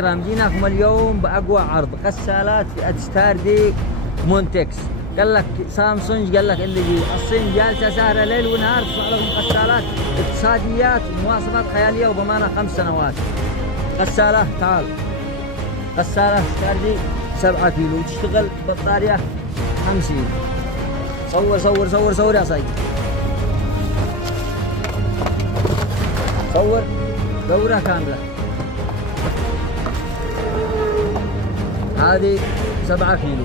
جيناكم اليوم بأقوى عرض غسالات فئة ستاردي مونتكس. قال لك سامسونج، قال لك اللي الصين جالسه سهره ليل ونهار تصنع لكم غسالات اقتصاديات ومواصفات خياليه وضمانها 5 سنوات. غساله تعال، غساله ستاردي 7 كيلو وتشتغل بطاريه 50. صور صور صور صور يا صايد، صور دوره كامله. هذه 7 كيلو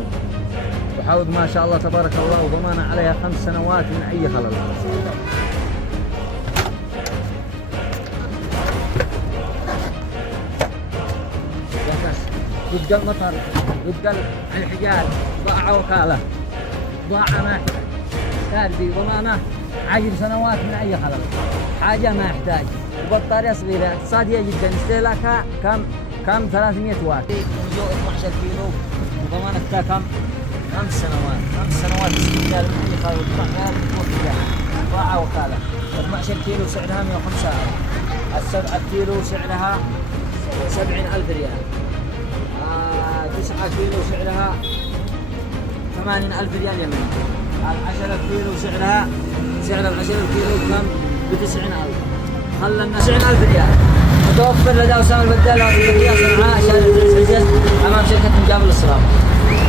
وحوض ما شاء الله تبارك الله وضمانه عليها 5 سنوات من اي خلل. يتقل مطر، يتقل الحجاز، ضاعة وكالة، ضاعة ما ستاردي ضمانه 10 سنوات من اي خلل. حاجة ما يحتاج، وبطارية صغيرة اقتصادية جدا، استهلاكها كم 300 واط، 12 كيلو وضمانتها كم 5 سنوات. 5 سنوات استهلاك من اي خلل. ضاعة وكالة. 12 كيلو سعرها 105,000. 7 كيلو سعرها 70,000 ريال. 9 كيلو سعرها 80,000 ريال يمني. 10 كيلو سعر 10 كيلو كم ب90,000. خلنا 90,000 ريال. متوفر لدى أسامة البدال وفي صنعاء شارع الحجاز أمام شركة مجابل الصرافة.